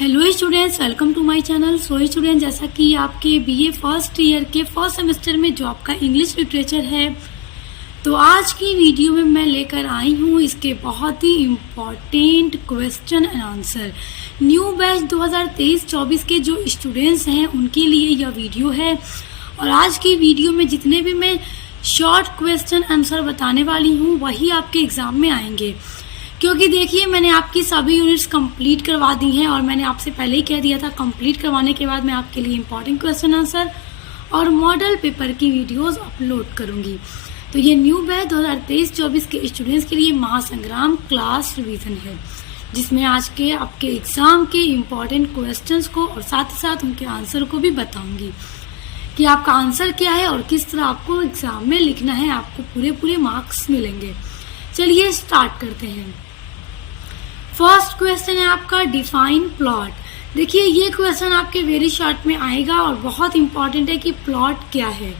Hello students, welcome to my channel. So student, जैसा कि आपके बीए फर्स्ट ईयर के फर्स्ट सेमेस्टर में जो आपका इंग्लिश लिटरेचर है, तो आज की वीडियो में मैं लेकर आई हूँ इसके बहुत ही important question and answer. New batch 2023-24 के जो स्टूडेंट्स हैं उनके लिए यह वीडियो है। और आज की वीडियो में जितने भी मैं शॉर्ट क्वेश्चन आंसर बताने वाली हूँ वही आपके एग्ज़ाम में आएंगे, क्योंकि देखिए मैंने आपकी सभी यूनिट्स कंप्लीट करवा दी हैं और मैंने आपसे पहले ही कह दिया था कंप्लीट करवाने के बाद मैं आपके लिए इंपॉर्टेंट क्वेश्चन आंसर और मॉडल पेपर की वीडियोस अपलोड करूंगी। तो ये न्यू बैच 2023-24 के स्टूडेंट्स के लिए महासंग्राम क्लास रिवीजन है, जिसमें आज के आपके एग्ज़ाम के इम्पॉर्टेंट क्वेश्चंस को और साथ ही साथ उनके आंसर को भी बताऊँगी कि आपका आंसर क्या है और किस तरह आपको एग्ज़ाम में लिखना है। आपको पूरे मार्क्स मिलेंगे। चलिए स्टार्ट करते हैं। फर्स्ट क्वेश्चन है आपका डिफाइन प्लॉट। देखिए ये क्वेश्चन आपके वेरी शॉर्ट में आएगा और बहुत इंपॉर्टेंट है कि प्लॉट क्या है।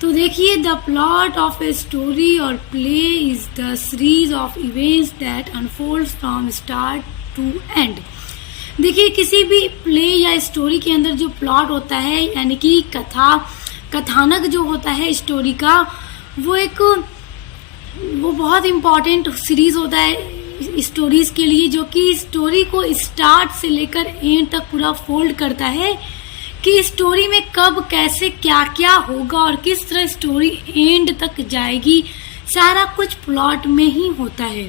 तो देखिए, the plot of a story or play is the series of events that unfolds from start to end. देखिए किसी भी प्ले या स्टोरी के अंदर जो प्लॉट होता है, यानी कि कथानक जो होता है स्टोरी का, वो बहुत इम्पॉर्टेंट सीरीज होता है स्टोरीज के लिए, जो कि स्टोरी को स्टार्ट से लेकर एंड तक पूरा फोल्ड करता है कि स्टोरी में कब कैसे क्या क्या होगा और किस तरह स्टोरी एंड तक जाएगी। सारा कुछ प्लॉट में ही होता है।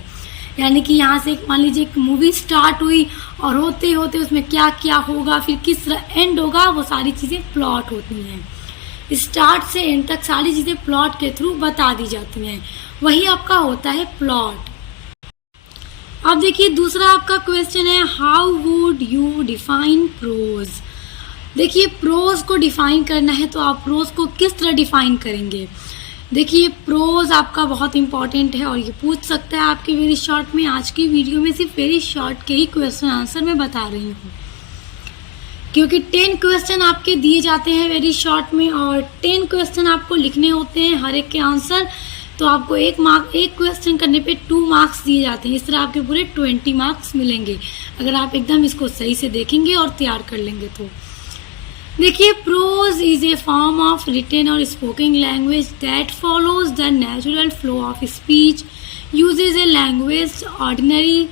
यानी कि यहाँ से मान लीजिए एक मूवी स्टार्ट हुई और होते होते उसमें क्या क्या होगा, फिर किस तरह एंड होगा, वो सारी चीज़ें प्लॉट होती हैं। स्टार्ट से एंड तक सारी चीज़ें प्लॉट के थ्रू बता दी जाती हैं। वही आपका होता है प्लॉट। अब देखिए दूसरा आपका क्वेश्चन है, how would you define prose. देखिए प्रोज को डिफाइन करना है तो आप प्रोज को किस तरह डिफाइन करेंगे। देखिए प्रोज आपका बहुत इंपॉर्टेंट है और ये पूछ सकता है आपके वेरी शॉर्ट में। आज की वीडियो में सिर्फ वेरी शॉर्ट के ही क्वेश्चन आंसर मैं बता रही हूँ, क्योंकि 10 क्वेश्चन आपके दिए जाते हैं वेरी शॉर्ट में और 10 क्वेश्चन आपको लिखने होते हैं हर एक के आंसर। तो आपको एक क्वेश्चन करने पे 2 मार्क्स दिए जाते हैं। इस तरह आपके पूरे 20 मार्क्स मिलेंगे अगर आप एकदम इसको सही से देखेंगे और तैयार कर लेंगे तो। देखिए prose is a form of written or spoken language that follows the natural flow of speech, uses a language ordinary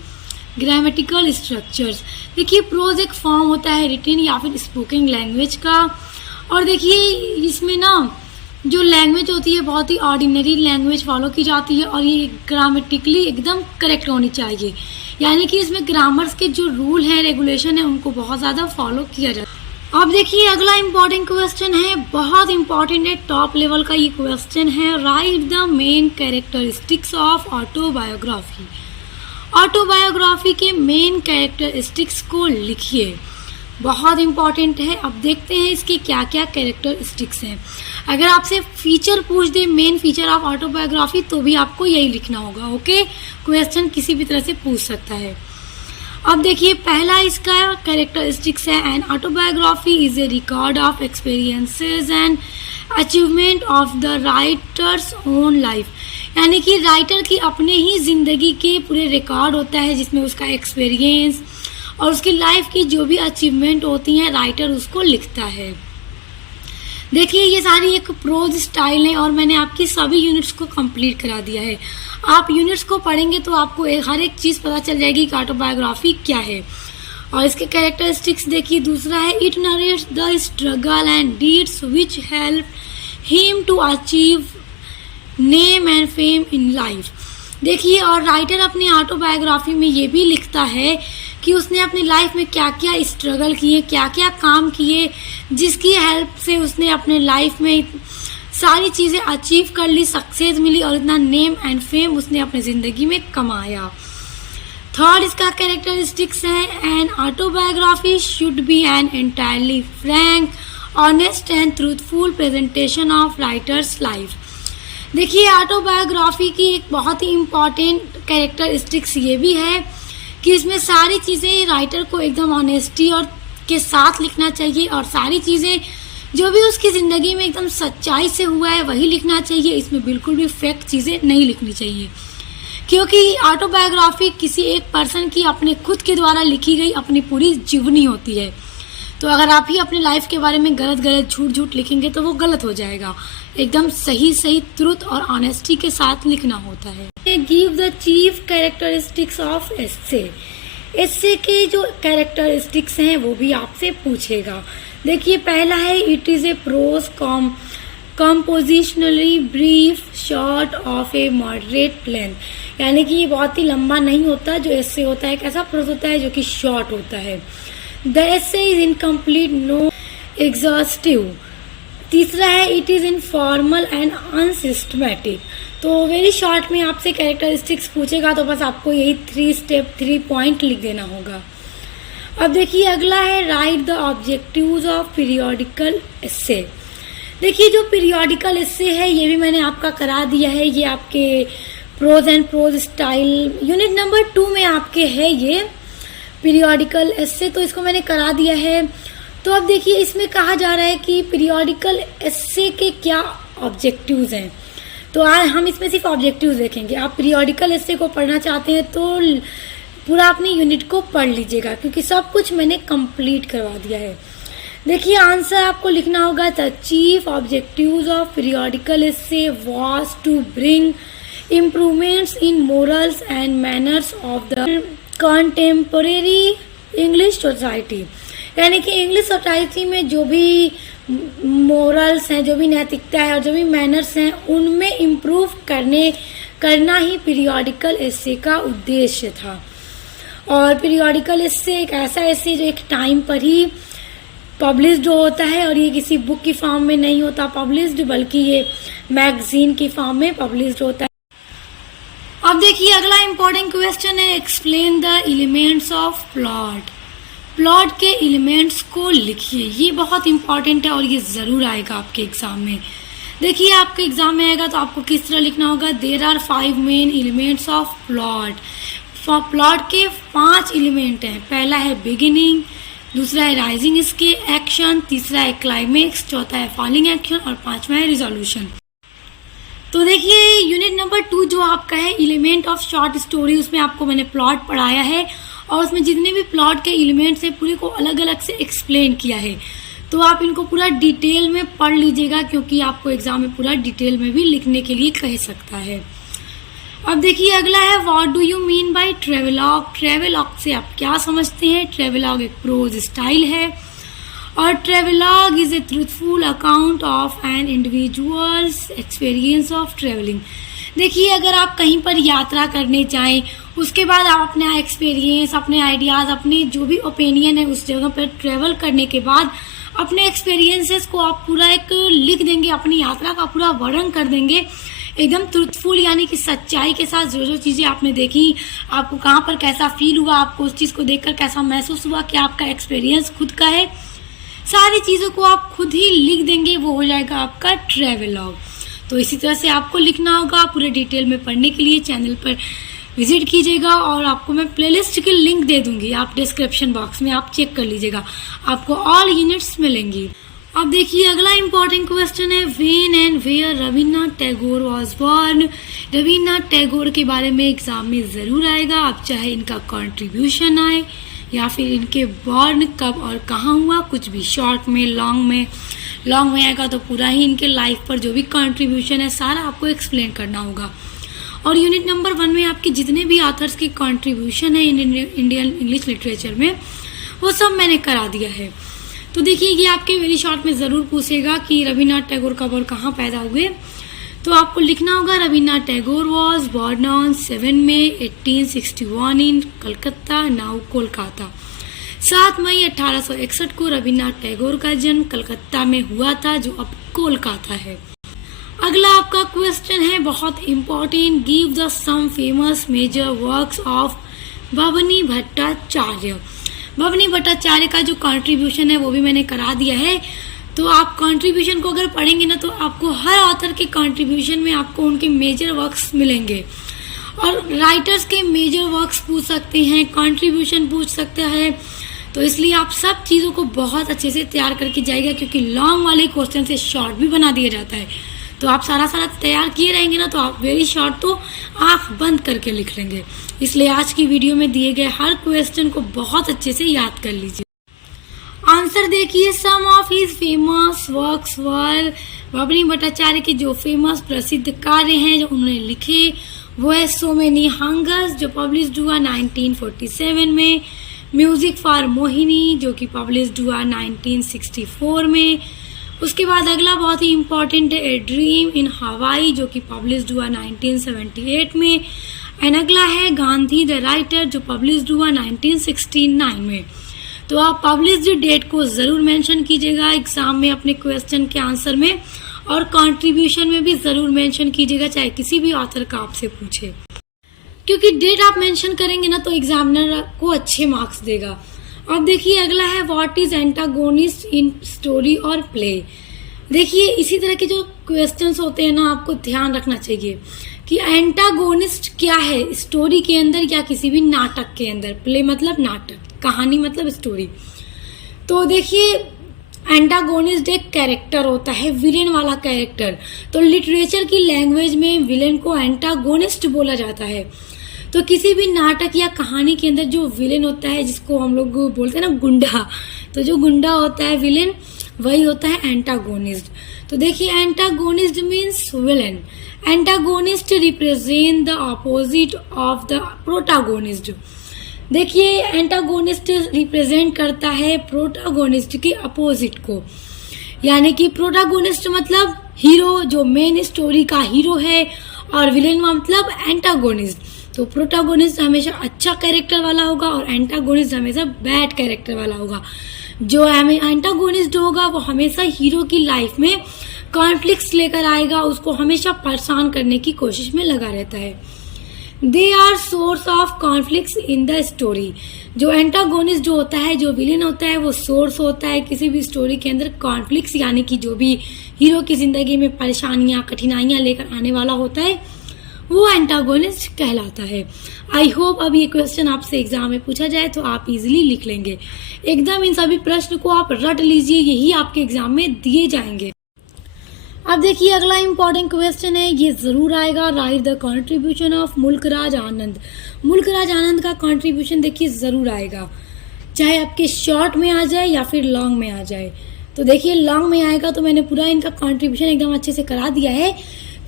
grammatical structures. देखिए प्रोज एक फॉर्म होता है रिटन या फिर स्पोकन लैंग्वेज का, और देखिए इसमें ना जो लैंग्वेज होती है बहुत ही ऑर्डिनरी लैंग्वेज फॉलो की जाती है और ये ग्रामेटिकली एकदम करेक्ट होनी चाहिए। यानी कि इसमें ग्रामर्स के जो रूल हैं, रेगुलेशन है, उनको बहुत ज़्यादा फॉलो किया जाता है। अब देखिए अगला इम्पॉर्टेंट क्वेश्चन है, बहुत इंपॉर्टेंट है, टॉप लेवल का ये क्वेश्चन है। Write the main characteristics of autobiography. Autobiography के मेन कैरेक्टरिस्टिक्स को लिखिए। बहुत इंपॉर्टेंट है। अब देखते हैं इसके क्या क्या कैरेक्टरिस्टिक्स हैं। अगर आपसे फीचर पूछ दे, मेन फीचर ऑफ ऑटोबायोग्राफी, तो भी आपको यही लिखना होगा। ओके, क्वेश्चन किसी भी तरह से पूछ सकता है। अब देखिए पहला इसका कैरेक्टरिस्टिक्स है, an autobiography is a record of experiences and achievement of the writers own life. यानी कि राइटर की अपने ही जिंदगी के पूरे रिकॉर्ड होता है, जिसमें उसका एक्सपीरियंस और उसकी लाइफ की जो भी अचीवमेंट होती हैं राइटर उसको लिखता है। देखिए ये सारी एक प्रोज स्टाइल है और मैंने आपकी सभी यूनिट्स को कंप्लीट करा दिया है। आप यूनिट्स को पढ़ेंगे तो आपको हर एक चीज़ पता चल जाएगी कि ऑटोबायोग्राफी क्या है। और इसके कैरेक्टरिस्टिक्स देखिए, दूसरा है, it narrates the struggle and deeds which help him to achieve name and fame in life. देखिए और राइटर अपनी ऑटोबायोग्राफी में ये भी लिखता है कि उसने अपनी लाइफ में क्या क्या स्ट्रगल किए, क्या क्या काम किए, जिसकी हेल्प से उसने अपने लाइफ में सारी चीज़ें अचीव कर ली, सक्सेस मिली और इतना नेम एंड फेम उसने अपनी ज़िंदगी में कमाया। थर्ड इसका कैरेक्टरिस्टिक्स है, an autobiography should be an entirely Frank, honest and truthful presentation of writers life. देखिए ऑटोबायोग्राफी की एक बहुत ही इम्पॉर्टेंट कैरेक्टरिस्टिक्स ये भी है कि इसमें सारी चीज़ें राइटर को एकदम ऑनेस्टी और के साथ लिखना चाहिए और सारी चीज़ें जो भी उसकी ज़िंदगी में एकदम सच्चाई से हुआ है वही लिखना चाहिए। इसमें बिल्कुल भी फेक चीज़ें नहीं लिखनी चाहिए, क्योंकि ऑटोबायोग्राफी किसी एक पर्सन की अपने खुद के द्वारा लिखी गई अपनी पूरी जीवनी होती है। तो अगर आप ही अपनी लाइफ के बारे में गलत गलत झूठ झूठ लिखेंगे तो वो गलत हो जाएगा। एकदम सही सही ट्रुथ और ऑनेस्टी के साथ लिखना होता है। Give the chief characteristics of essay. Essay के जो कैरेक्टरिस्टिक्स हैं वो भी आपसे पूछेगा। देखिए पहला है it is a prose compositionally brief short of a moderate length, यानी कि ये बहुत ही लंबा नहीं होता। जो एस्से होता है एक ऐसा प्रोज होता है जो कि शॉर्ट होता है। The essay is incomplete no exhaustive. तीसरा है it is informal and unsystematic. तो वेरी शॉर्ट में आपसे कैरेक्टरिस्टिक्स पूछेगा तो बस आपको यही 3 पॉइंट लिख देना होगा। अब देखिए अगला है write the objectives of periodical essay. देखिए जो पीरियोडिकल एस्से है ये भी मैंने आपका करा दिया है। ये आपके prose and prose style unit number 2 में आपके है ये पीरियोडिकल एस्से, तो इसको मैंने करा दिया है। तो अब देखिए इसमें कहा जा रहा है कि पीरियोडिकल एस्से के क्या ऑब्जेक्टिव्स हैं। तो आज हम इसमें सिर्फ ऑब्जेक्टिव्स देखेंगे। आप पीरियोडिकल एस्से को पढ़ना चाहते हैं तो पूरा अपनी यूनिट को पढ़ लीजिएगा क्योंकि सब कुछ मैंने कंप्लीट करवा दिया है। देखिए आंसर आपको लिखना होगा the chief objectives of periodical essay was to bring improvements in morals and manners of the contemporary English society. यानी कि इंग्लिश सोसाइटी में जो भी मोरल्स हैं, जो भी नैतिकता है और जो भी मैनर्स हैं उनमें इम्प्रूव करना ही पीरियोडिकल एस्से का उद्देश्य था। और पीरियोडिकल एस्से एक ऐसा एस्से जो एक टाइम पर ही पब्लिश्ड होता है और ये किसी बुक की फॉर्म में नहीं होता पब्लिश्ड, बल्कि ये मैगजीन की फॉर्म में पब्लिश्ड होता है। अब देखिए अगला इंपॉर्टेंट क्वेश्चन है explain the elements of plot. Plot के एलिमेंट्स को लिखिए। ये बहुत इंपॉर्टेंट है और ये ज़रूर आएगा आपके एग्जाम में। देखिए आपके एग्जाम में आएगा तो आपको किस तरह लिखना होगा there are 5 main elements of plot. Plot के 5 एलिमेंट हैं। पहला है बिगिनिंग, दूसरा है राइजिंग इसके एक्शन, तीसरा है क्लाइमेक्स, चौथा है फॉलिंग एक्शन और पांचवा है रिजोल्यूशन। तो देखिए यूनिट नंबर 2 जो आपका है एलिमेंट ऑफ शॉर्ट स्टोरी, उसमें आपको मैंने प्लॉट पढ़ाया है और उसमें जितने भी प्लॉट के एलिमेंट्स हैं पूरे को अलग अलग से एक्सप्लेन किया है। तो आप इनको पूरा डिटेल में पढ़ लीजिएगा क्योंकि आपको एग्जाम में पूरा डिटेल में भी लिखने के लिए कह सकता है। अब देखिए अगला है what do you mean by travelogue. Travelogue से आप क्या समझते हैं। ट्रेवेलॉग एक प्रोज स्टाइल है और travelogue is a truthful account of an individual's experience of travelling. देखिए अगर आप कहीं पर यात्रा करने जाएं उसके बाद आप अपना एक्सपीरियंस, अपने आइडियाज़, अपने जो भी ओपिनियन है उस जगह पर ट्रेवल करने के बाद अपने एक्सपीरियंसेस को आप पूरा एक लिख देंगे, अपनी यात्रा का पूरा वर्णन कर देंगे एकदम ट्रूथफुल, यानी कि सच्चाई के साथ। जो जो चीज़ें आपने देखी, आपको कहाँ पर कैसा फील हुआ, आपको उस चीज़ को देखकर कैसा महसूस हुआ, कि आपका एक्सपीरियंस खुद का है, सारी चीज़ों को आप खुद ही लिख देंगे, वो हो जाएगा आपका ट्रेवलॉग। तो इसी तरह से आपको लिखना होगा। पूरे डिटेल में पढ़ने के लिए चैनल पर विजिट कीजिएगा और आपको मैं प्लेलिस्ट की लिंक दे दूंगी, आप डिस्क्रिप्शन बॉक्स में आप चेक कर लीजिएगा, आपको ऑल यूनिट्स मिलेंगी। अब देखिए अगला इंपॉर्टेंट क्वेश्चन है when and where Rabindranath Tagore was born. Rabindranath Tagore के बारे में एग्जाम में ज़रूर आएगा, आप चाहे इनका कंट्रीब्यूशन आए या फिर इनके बॉर्न कब और कहाँ हुआ, कुछ भी शॉर्ट में लॉन्ग में आएगा तो पूरा ही इनके लाइफ पर जो भी कंट्रीब्यूशन है सारा आपको एक्सप्लेन करना होगा। और यूनिट नंबर 1 में आपके जितने भी ऑथर्स की कंट्रीब्यूशन है इंडियन इंग्लिश लिटरेचर में वो सब मैंने करा दिया है। तो देखिए ये आपके वेरी शॉर्ट में ज़रूर पूछेगा कि रविन्द्रनाथ टैगोर कब और कहाँ पैदा हुए। तो आपको लिखना होगा Rabindranath Tagore was born on 7 May 1861 in Calcutta, now Kolkata. 7 मई 1861 को रविन्द्रनाथ टैगोर का जन्म कलकत्ता में हुआ था, जो अब कोलकाता है। अगला आपका क्वेश्चन है बहुत important, give the some famous major works of Bhabani Bhattacharya. Bhabani Bhattacharya का जो कंट्रीब्यूशन है वो भी मैंने करा दिया है। तो आप कंट्रीब्यूशन को अगर पढ़ेंगे ना तो आपको हर ऑथर के कंट्रीब्यूशन में आपको उनके मेजर वर्क्स मिलेंगे और राइटर्स के मेजर वर्क्स पूछ सकते हैं, कंट्रीब्यूशन पूछ सकते हैं। तो इसलिए आप सब चीज़ों को बहुत अच्छे से तैयार करके जाइएगा क्योंकि लॉन्ग वाले क्वेश्चन से शॉर्ट भी बना दिया जाता है। तो आप सारा तैयार किए रहेंगे ना, तो आप वेरी शॉर्ट तो आँख बंद करके लिख लेंगे। इसलिए आज की वीडियो में दिए गए हर क्वेश्चन को बहुत अच्छे से याद कर लीजिए। आंसर देखिए, सम ऑफ हिज फेमस वर्क्स वर, भवानी भट्टाचार्य के जो फेमस प्रसिद्ध कार्य हैं जो उन्होंने लिखे वो है सो मेनी हंगर्स जो पब्लिश्ड हुआ 1947 में, म्यूजिक फॉर मोहिनी जो कि पब्लिश्ड हुआ 1964 में। उसके बाद अगला बहुत ही इम्पोर्टेंट है ए ड्रीम इन हवाई जो कि पब्लिश्ड हुआ 1978 में। एंड अगला है गांधी द राइटर जो पब्लिश्ड हुआ 1969 में। तो आप पब्लिश्ड डेट को ज़रूर मेंशन कीजिएगा एग्जाम में अपने क्वेश्चन के आंसर में, और कंट्रीब्यूशन में भी ज़रूर मेंशन कीजिएगा, चाहे किसी भी ऑथर का आपसे पूछे, क्योंकि डेट आप मेंशन करेंगे ना तो एग्जामिनर को अच्छे मार्क्स देगा। अब देखिए अगला है what is antagonist in story or play. देखिए इसी तरह के जो क्वेश्चंस होते हैं ना, आपको ध्यान रखना चाहिए कि एंटागोनिस्ट क्या है स्टोरी के अंदर या किसी भी नाटक के अंदर। प्ले मतलब नाटक, कहानी मतलब स्टोरी। तो देखिए एंटागोनिस्ट एक कैरेक्टर होता है, विलेन वाला कैरेक्टर। तो लिटरेचर की लैंग्वेज में विलेन को एंटागोनिस्ट बोला जाता है। तो किसी भी नाटक या कहानी के अंदर जो विलेन होता है, जिसको हम लोग बोलते हैं ना गुंडा, तो जो गुंडा होता है विलेन वही होता है एंटागोनिस्ट। तो देखिए antagonist means villain. Antagonist represent the opposite of the protagonist. देखिए एंटागोनिस्ट रिप्रेजेंट करता है प्रोटागोनिस्ट के अपोजिट को, यानी कि प्रोटागोनिस्ट मतलब हीरो जो मेन स्टोरी का हीरो है, और विलेन मतलब एंटागोनिस्ट। तो प्रोटागोनिस्ट हमेशा अच्छा कैरेक्टर वाला होगा और एंटागोनिस्ट हमेशा बैड कैरेक्टर वाला होगा। जो एंटागोनिस्ट होगा वो हमेशा हीरो की लाइफ में कॉन्फ्लिक्ट्स लेकर आएगा, उसको हमेशा परेशान करने की कोशिश में लगा रहता है। They are source of conflicts in the story. जो एंटागोनिस्ट जो होता है, जो विलेन होता है, वो सोर्स होता है किसी भी स्टोरी के अंदर कॉन्फ्लिक्ट्स, यानी कि जो भी हीरो की जिंदगी में परेशानियां कठिनाइयां लेकर आने वाला होता है वो एंटागोनिस्ट कहलाता है। आई होप अब ये क्वेश्चन आपसे एग्जाम में पूछा जाए तो आप इजीली लिख लेंगे। एकदम इन सभी प्रश्न को आप रट लीजिए, यही आपके एग्जाम में दिए जाएंगे। अब देखिए अगला इम्पोर्टेंट क्वेश्चन है, ये जरूर आएगा, write the contribution of Mulk Raj Anand. Mulk Raj Anand का कंट्रीब्यूशन देखिए जरूर आएगा, चाहे आपके शॉर्ट में आ जाए या फिर लॉन्ग में आ जाए। तो देखिए लॉन्ग में आएगा तो मैंने पूरा इनका कंट्रीब्यूशन एकदम अच्छे से करा दिया है,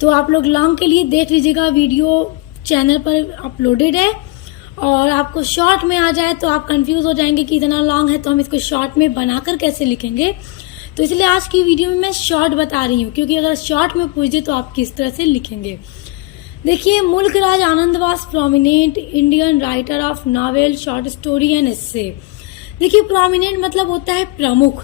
तो आप लोग लॉन्ग के लिए देख लीजिएगा, वीडियो चैनल पर अपलोडेड है। और आपको शॉर्ट में आ जाए तो आप कंफ्यूज हो जाएंगे कि इतना लॉन्ग है तो हम इसको शॉर्ट में बनाकर कैसे लिखेंगे। तो इसलिए आज की वीडियो में मैं शॉर्ट बता रही हूँ, क्योंकि अगर शॉर्ट में पूछ दे तो आप किस तरह से लिखेंगे। देखिए Mulk Raj Anand was prominent Indian writer of novel, short story and essay. देखिए प्रोमिनेंट मतलब होता है प्रमुख,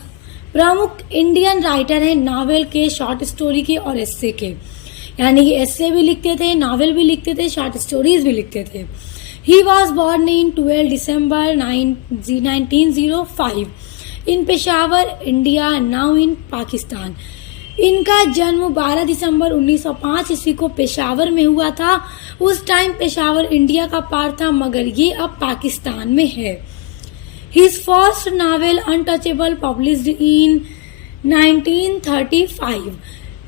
प्रमुख इंडियन राइटर है नॉवेल के, शॉर्ट स्टोरी के और एस्से के, यानी कि एस्से भी लिखते थे, नॉवेल भी लिखते थे, शॉर्ट स्टोरीज भी लिखते थे। He was born in 12 December 1905 in Peshawar India, now in Pakistan. इनका जन्म 12 दिसंबर 1905 ईस्वी को पेशावर में हुआ था। उस टाइम पेशावर इंडिया का पार्ट था, मगर ये अब पाकिस्तान में है। His first novel untouchable published in 1935।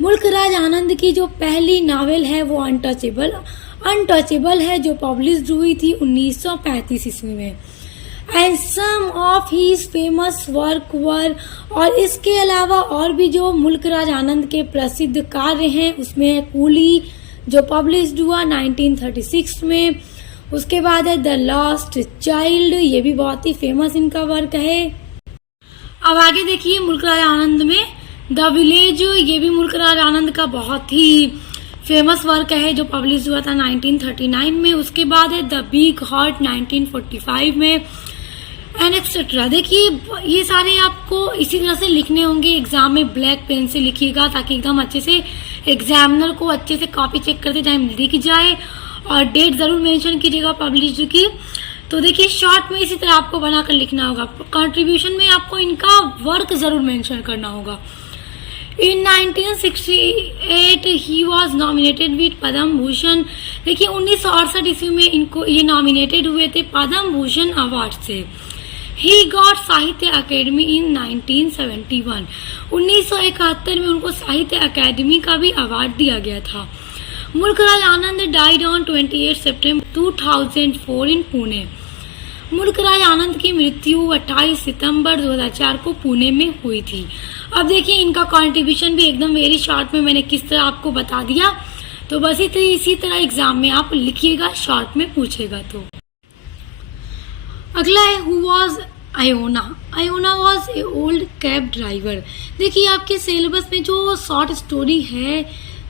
Mulk Raj Anand की जो पहली नॉवेल है वो अनटचेबल है, जो पब्लिश्ड हुई थी 1935 ईस्वी में। And some of his famous work were, और इसके अलावा और भी जो मुल्कराज आनंद के प्रसिद्ध कार्य हैं उसमें है कूली जो पब्लिश्ड हुआ 1936 में। उसके बाद है द लास्ट चाइल्ड, ये भी बहुत ही फेमस इनका वर्क है। अब आगे देखिए मुल्कराज आनंद में द विलेज, ये भी मुल्कराज आनंद का बहुत ही फेमस वर्क है जो पब्लिश हुआ था 1939 में। उसके बाद है द बिग हार्ट 1945 में, एंड एक्सेट्रा। देखिए ये सारे आपको इसी तरह से लिखने होंगे, एग्जाम में ब्लैक पेन से लिखिएगा ताकि एकदम अच्छे से एग्जामिनर को अच्छे से कॉपी चेक करते टाइम लिख जाए, और डेट जरूर मेंशन कीजिएगा पब्लिश की। तो देखिए शॉर्ट में इसी तरह आपको बनाकर लिखना होगा। कंट्रीब्यूशन में आपको इनका वर्क जरूर मेंशन करना होगा। In 1968 he was nominated with Padma Bhushan. देखिए 1968 ईस्वी में इनको ये नॉमिनेटेड हुए थे पद्म भूषण अवार्ड से। ही गॉट साहित्य अकेडमी इन 1971। 1971 में उनको साहित्य अकेडमी का भी अवार्ड दिया गया था। मुल्कराज आनंद डाइड ऑन 28 सितंबर 2004 इन पुणे। मुल्कराज आनंद की मृत्यु 28 सितंबर 2004 को पुणे में हुई थी। अब देखिए इनका कंट्रीब्यूशन भी एकदम वेरी शॉर्ट में मैंने किस तरह आपको बता दिया, तो बस इसी तरह एग्जाम में आप लिखिएगा, शॉर्ट में पूछेगा। तो अगला है who was Iona. Iona was a old cab driver. देखिए आपके सिलेबस में जो शॉर्ट स्टोरी है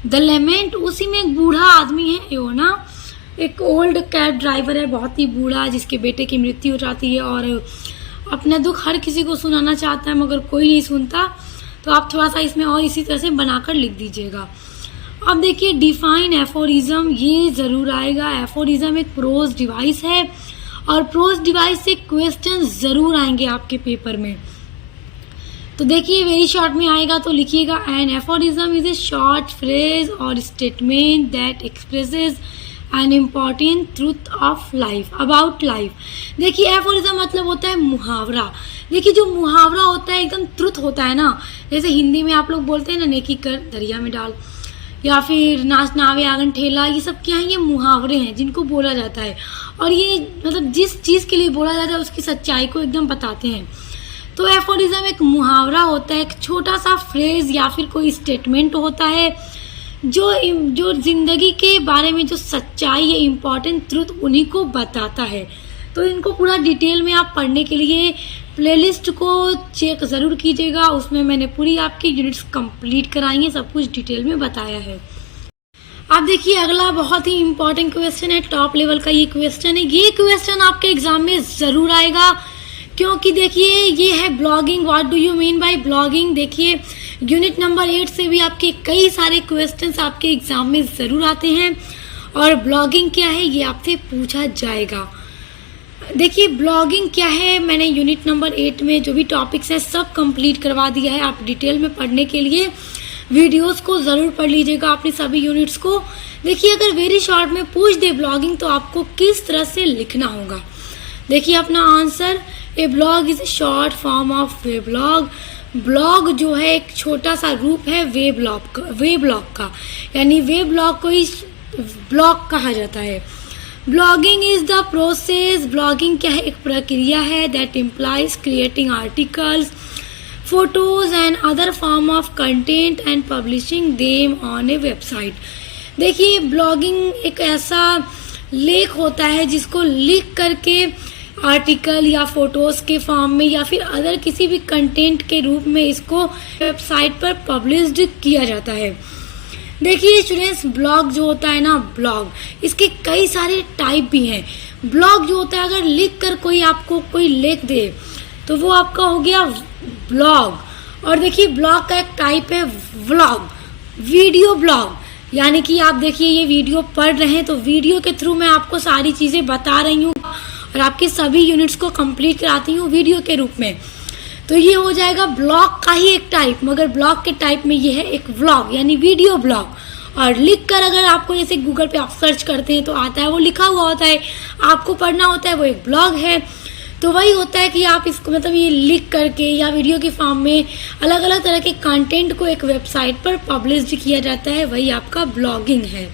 द लेमेंट, उसी में एक बूढ़ा आदमी है आयोना, एक ओल्ड कैब ड्राइवर है, बहुत ही बूढ़ा, जिसके बेटे की मृत्यु हो जाती है और अपना दुख हर किसी को सुनाना चाहता है मगर कोई नहीं सुनता। तो आप थोड़ा सा इसमें और इसी तरह से बनाकर लिख दीजिएगा। अब देखिए डिफाइन एफोरिज्म, ये जरूर आएगा। एफोरिज्म एक प्रोज डिवाइस है और प्रोज डिवाइस से क्वेश्चन जरूर आएंगे आपके पेपर में। तो देखिए वेरी शॉर्ट में आएगा, तो लिखिएगा an aphorism is a short phrase or statement that expresses an important truth of life about life. देखिए एफोरिज्म मतलब होता है मुहावरा। देखिए जो मुहावरा होता है एकदम ट्रुथ होता है ना, जैसे हिंदी में आप लोग बोलते हैं ना नेकी कर दरिया में डाल, या फिर नाच नावे आंगन ठेला, ये सब क्या है, ये मुहावरे हैं जिनको बोला जाता है और ये मतलब जिस चीज़ के लिए बोला जाता है उसकी सच्चाई को एकदम बताते हैं। तो एफोरिज्म एक मुहावरा होता है, एक छोटा सा फ्रेज या फिर कोई स्टेटमेंट होता है जो जिंदगी के बारे में जो सच्चाई है, इम्पोर्टेंट ट्रूथ, उन्हीं को बताता है। तो इनको पूरा डिटेल में आप पढ़ने के लिए प्लेलिस्ट को चेक ज़रूर कीजिएगा, उसमें मैंने पूरी आपकी यूनिट्स कंप्लीट कराई हैं, सब कुछ डिटेल में बताया है। अब देखिए अगला बहुत ही इंपॉर्टेंट क्वेश्चन है, टॉप लेवल का ये क्वेश्चन है। ये क्वेश्चन आपके एग्जाम में ज़रूर आएगा, क्योंकि देखिए ये है blogging. What do you mean bye blogging. देखिए यूनिट नंबर 8 से भी आपके कई सारे क्वेश्चंस आपके एग्जाम में ज़रूर आते हैं और ब्लॉगिंग क्या है ये आपसे पूछा जाएगा। देखिए ब्लॉगिंग क्या है, मैंने यूनिट नंबर 8 में जो भी टॉपिक्स हैं सब कंप्लीट करवा दिया है। आप डिटेल में पढ़ने के लिए वीडियोस को ज़रूर पढ़ लीजिएगा अपने सभी यूनिट्स को। देखिए अगर वेरी शॉर्ट में पूछ दे ब्लॉगिंग तो आपको किस तरह से लिखना होगा। देखिए अपना answer, A blog is a short form of way blog. Blog जो है एक छोटा सा रूप है वे ब्लॉग का, यानी वे ब्लॉग को ही ब्लॉग कहा जाता है। Blogging is the process, blogging क्या है, एक प्रक्रिया है that implies creating articles, photos and other form of content and publishing them on A website. देखिए ब्लॉगिंग एक ऐसा लेख होता है जिसको लिख करके आर्टिकल या फोटोज के फॉर्म में या फिर अदर किसी भी कंटेंट के रूप में इसको वेबसाइट पर पब्लिश्ड किया जाता है। देखिए स्टूडेंट्स ब्लॉग जो होता है ना, ब्लॉग इसके कई सारे टाइप भी हैं। ब्लॉग जो होता है अगर लिख कर कोई आपको कोई लेख दे तो वो आपका हो गया ब्लॉग। और देखिए ब्लॉग का एक टाइप है व्लॉग, वीडियो ब्लॉग, यानी कि आप देखिए ये वीडियो पढ़ रहे हैं तो वीडियो के थ्रू मैं आपको सारी चीज़ें बता रही हूँ और आपके सभी यूनिट्स को कंप्लीट कराती हूँ वीडियो के रूप में। तो ये हो जाएगा ब्लॉग का ही एक टाइप, मगर ब्लॉग के टाइप में ये है एक व्लॉग यानी वीडियो ब्लॉग। और लिख कर अगर आपको जैसे गूगल पे आप सर्च करते हैं तो आता है, वो लिखा हुआ होता है, आपको पढ़ना होता है, वो एक ब्लॉग है। तो वही होता है कि आप इसको मतलब ये लिख करके या वीडियो के फॉर्म में अलग अलग तरह के कंटेंट को एक वेबसाइट पर पब्लिश किया जाता है, वही आपका ब्लॉगिंग है।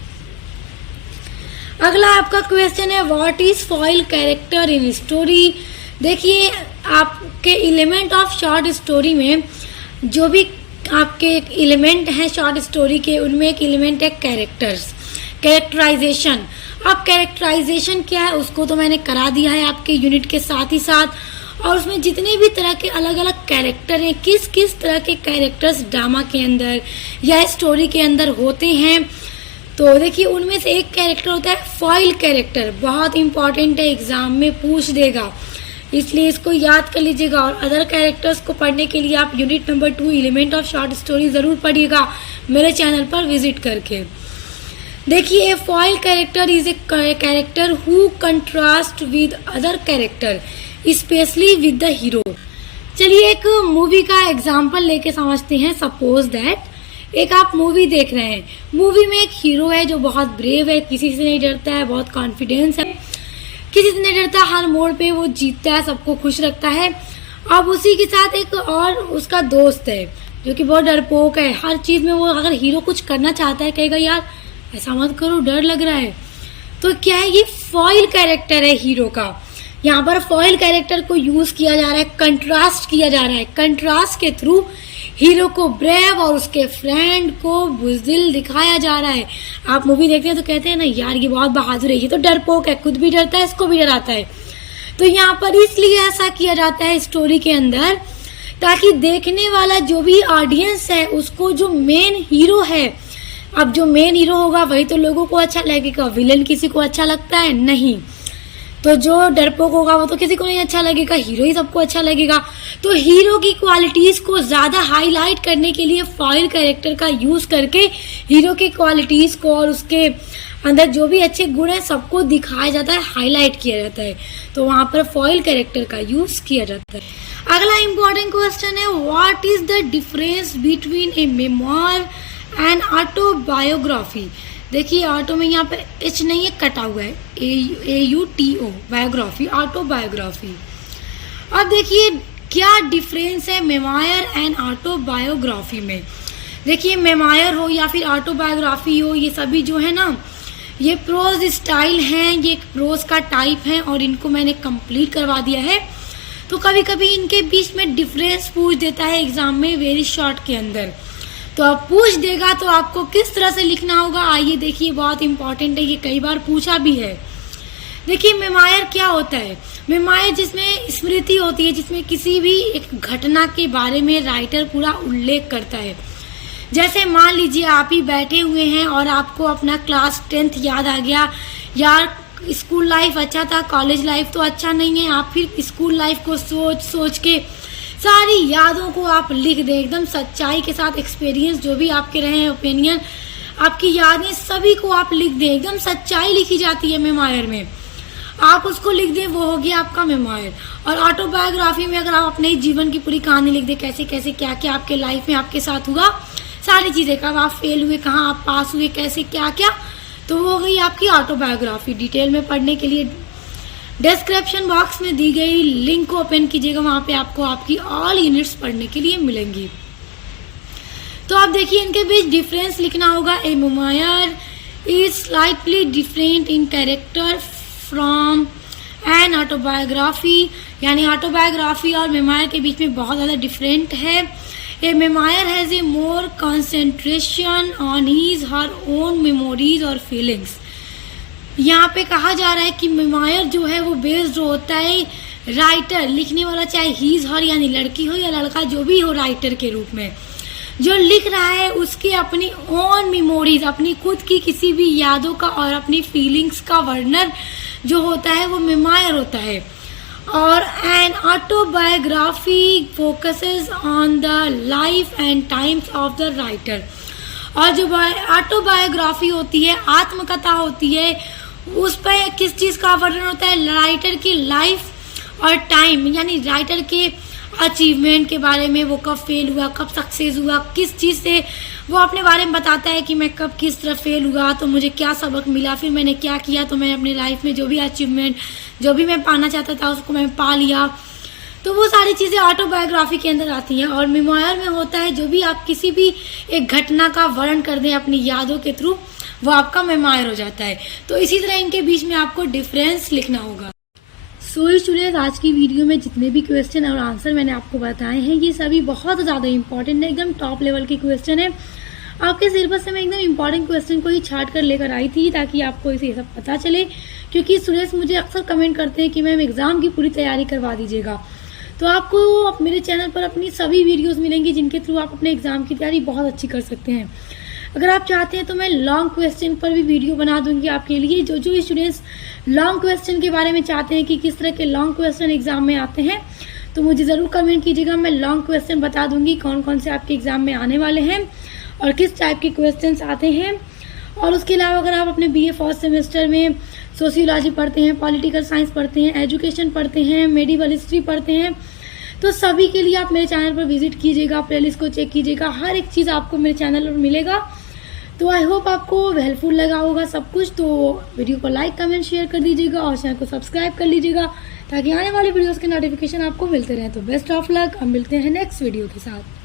अगला आपका क्वेश्चन है what is foil character in story. देखिए आपके एलिमेंट ऑफ शॉर्ट स्टोरी में जो भी आपके एलिमेंट हैं शॉर्ट स्टोरी के, उनमें एक एलिमेंट है कैरेक्टर्स, कैरेक्टराइजेशन। अब कैरेक्टराइजेशन क्या है उसको तो मैंने करा दिया है आपके यूनिट के साथ ही साथ, और उसमें जितने भी तरह के अलग अलग कैरेक्टर हैं, किस किस तरह के कैरेक्टर्स ड्रामा के अंदर या स्टोरी के अंदर होते हैं, तो देखिए उनमें से एक कैरेक्टर होता है फॉइल कैरेक्टर। बहुत इंपॉर्टेंट है, एग्जाम में पूछ देगा, इसलिए इसको याद कर लीजिएगा। और अदर कैरेक्टर्स को पढ़ने के लिए आप unit number 2 element of short story ज़रूर पढ़िएगा मेरे चैनल पर विजिट करके। देखिए a foil character is a character who contrast with other character specially with the hero. चलिए एक मूवी का एग्जाम्पल लेके समझते हैं। सपोज दैट एक आप मूवी देख रहे हैं, मूवी में एक हीरो है जो बहुत ब्रेव है, किसी से नहीं डरता है, बहुत कॉन्फिडेंस है, किसी से नहीं डरता, हर मोड़ पे वो जीतता है, सबको खुश रखता है। अब उसी के साथ एक और उसका दोस्त है जो कि बहुत डरपोक है। हर चीज में वो अगर हीरो कुछ करना चाहता है कहेगा यार ऐसा मत करो, डर लग रहा है। तो क्या है, ये फॉइल कैरेक्टर है हीरो का। यहाँ पर फॉइल कैरेक्टर को यूज किया जा रहा है, कंट्रास्ट किया जा रहा है। कंट्रास्ट के थ्रू हीरो को ब्रेव और उसके फ्रेंड को बुज़दिल दिखाया जा रहा है। आप मूवी देखते हैं तो कहते हैं ना यार ये बहुत बहादुर है, ये तो डरपोक है, खुद भी डरता है, इसको भी डराता है। तो यहाँ पर इसलिए ऐसा किया जाता है स्टोरी के अंदर, ताकि देखने वाला जो भी ऑडियंस है उसको जो मेन हीरो है, अब जो मेन हीरो होगा वही तो लोगों को अच्छा लगेगा, विलन किसी को अच्छा लगता है नहीं। तो जो डरपोक होगा वो तो किसी को नहीं अच्छा लगेगा, हीरो ही सबको अच्छा लगेगा। तो हीरो की क्वालिटीज को ज्यादा हाईलाइट करने के लिए फॉइल कैरेक्टर का यूज करके हीरो की क्वालिटीज को और उसके अंदर जो भी अच्छे गुण है सबको दिखाया जाता है, हाईलाइट किया जाता है। तो वहां पर फॉइल कैरेक्टर का यूज किया जाता है। अगला इंपॉर्टेंट क्वेश्चन है, what is the difference between A memoir and autobiography. देखिए ऑटो में यहाँ पे एच नहीं है, कटा हुआ है, AUTO, बायोग्राफी, ऑटोबायोग्राफी। अब देखिए क्या डिफरेंस है मेमोयर एंड ऑटोबायोग्राफी में। देखिए मेमोयर हो या फिर ऑटोबायोग्राफी हो, ये सभी जो है ना ये प्रोज स्टाइल हैं, ये एक प्रोज का टाइप है और इनको मैंने कंप्लीट करवा दिया है। तो कभी कभी इनके बीच में डिफरेंस पूछ देता है एग्जाम में वेरी शॉर्ट के अंदर। तो अब पूछ देगा तो आपको किस तरह से लिखना होगा, आइए देखिए, बहुत इंपॉर्टेंट है, ये कई बार पूछा भी है। देखिए मेमोयर क्या होता है, मेमोयर जिसमें स्मृति होती है, जिसमें किसी भी एक घटना के बारे में राइटर पूरा उल्लेख करता है। जैसे मान लीजिए आप ही बैठे हुए हैं और आपको अपना क्लास 10th याद आ गया, यार स्कूल लाइफ अच्छा था, कॉलेज लाइफ तो अच्छा नहीं है। आप फिर स्कूल लाइफ को सोच सोच के सारी यादों को आप लिख दें, एकदम सच्चाई के साथ, एक्सपीरियंस जो भी आपके रहे हैं, ओपिनियन, आपकी यादें, सभी को आप लिख दें। एकदम सच्चाई लिखी जाती है मेमोयर में, आप उसको लिख दें, वो हो गया आपका मेमोयर। और ऑटोबायोग्राफी में अगर आप अपने जीवन की पूरी कहानी लिख दें, कैसे कैसे क्या क्या आपके लाइफ में आपके साथ हुआ, सारी चीजें, कब आप फेल हुए, कहाँ आप पास हुए, कैसे क्या क्या, तो वो हो गई आपकी ऑटोबायोग्राफी। डिटेल में पढ़ने के लिए डिस्क्रिप्शन बॉक्स में दी गई लिंक को ओपन कीजिएगा, वहां पे आपको आपकी ऑल यूनिट्स पढ़ने के लिए मिलेंगी। तो आप देखिए इनके बीच डिफरेंस लिखना होगा। A memoir is slightly different in character from an autobiography, यानी ऑटोबायोग्राफी और मेमोयर के बीच में बहुत ज़्यादा डिफरेंट है। A memoir has a more concentration on his her own memories और फीलिंग्स। यहाँ पे कहा जा रहा है कि मेमोयर जो है वो बेस्ड होता है राइटर, लिखने वाला, चाहे हीज हर यानी लड़की हो या लड़का, जो भी हो राइटर के रूप में जो लिख रहा है, उसके अपनी ओन मेमोरीज, अपनी खुद की किसी भी यादों का और अपनी फीलिंग्स का वर्णन जो होता है वो मेमोयर होता है। और an autobiography focuses on the life and times of the writer. और जो ऑटोबायोग्राफी होती है, आत्मकथा होती है, उस पर किस चीज़ का वर्णन होता है, राइटर की लाइफ और टाइम, यानी राइटर के अचीवमेंट के बारे में, वो कब फेल हुआ, कब सक्सेस हुआ, किस चीज़ से वो अपने बारे में बताता है कि मैं कब किस तरह फेल हुआ तो मुझे क्या सबक मिला, फिर मैंने क्या किया तो मैं अपनी लाइफ में जो भी अचीवमेंट, जो भी मैं पाना चाहता था उसको मैं पा लिया। तो वो सारी चीज़ें ऑटोबायोग्राफी के अंदर आती हैं। और मेमोयर में होता है जो भी आप किसी भी एक घटना का वर्णन कर दें अपनी यादों के थ्रू, वो आपका मेमोयर हो जाता है। तो इसी तरह इनके बीच में आपको डिफरेंस लिखना होगा। सो स्टूडेंट्स, आज की वीडियो में जितने भी क्वेश्चन और आंसर मैंने आपको बताए हैं ये सभी बहुत ज़्यादा इंपॉर्टेंट है, एकदम टॉप लेवल के क्वेश्चन है। आपके सिलेबस से मैं एकदम इंपॉर्टेंट क्वेश्चन को ही छाट कर लेकर आई थी ताकि आपको इसे सब पता चले, क्योंकि स्टूडेंट्स मुझे अक्सर कमेंट करते हैं कि मैम एग्जाम की पूरी तैयारी करवा दीजिएगा। तो आपको मेरे चैनल पर अपनी सभी वीडियोस मिलेंगी जिनके थ्रू आप अपने एग्जाम की तैयारी बहुत अच्छी कर सकते हैं। अगर आप चाहते हैं तो मैं लॉन्ग क्वेश्चन पर भी वीडियो बना दूंगी आपके लिए। जो जो स्टूडेंट्स लॉन्ग क्वेश्चन के बारे में चाहते हैं कि किस तरह के लॉन्ग क्वेश्चन एग्जाम में आते हैं, तो मुझे ज़रूर कमेंट कीजिएगा, मैं लॉन्ग क्वेश्चन बता दूंगी कौन कौन से आपके एग्जाम में आने वाले हैं और किस टाइप के क्वेश्चन आते हैं। और उसके अलावा अगर आप अपने BA फर्स्ट सेमेस्टर में सोशियोलॉजी पढ़ते हैं, पॉलिटिकल साइंस पढ़ते हैं, एजुकेशन पढ़ते हैं, मेडिवल हिस्ट्री पढ़ते हैं, तो सभी के लिए आप मेरे चैनल पर विजिट कीजिएगा, प्लेलिस्ट को चेक कीजिएगा, हर एक चीज़ आपको मेरे चैनल पर मिलेगा। तो आई होप आपको हेल्पफुल लगा होगा सब कुछ। तो वीडियो को लाइक कमेंट शेयर कर दीजिएगा और चैनल को सब्सक्राइब कर लीजिएगा ताकि आने वाली वीडियोस के नोटिफिकेशन आपको मिलते रहे। तो बेस्ट ऑफ लक, अब मिलते हैं नेक्स्ट वीडियो के साथ।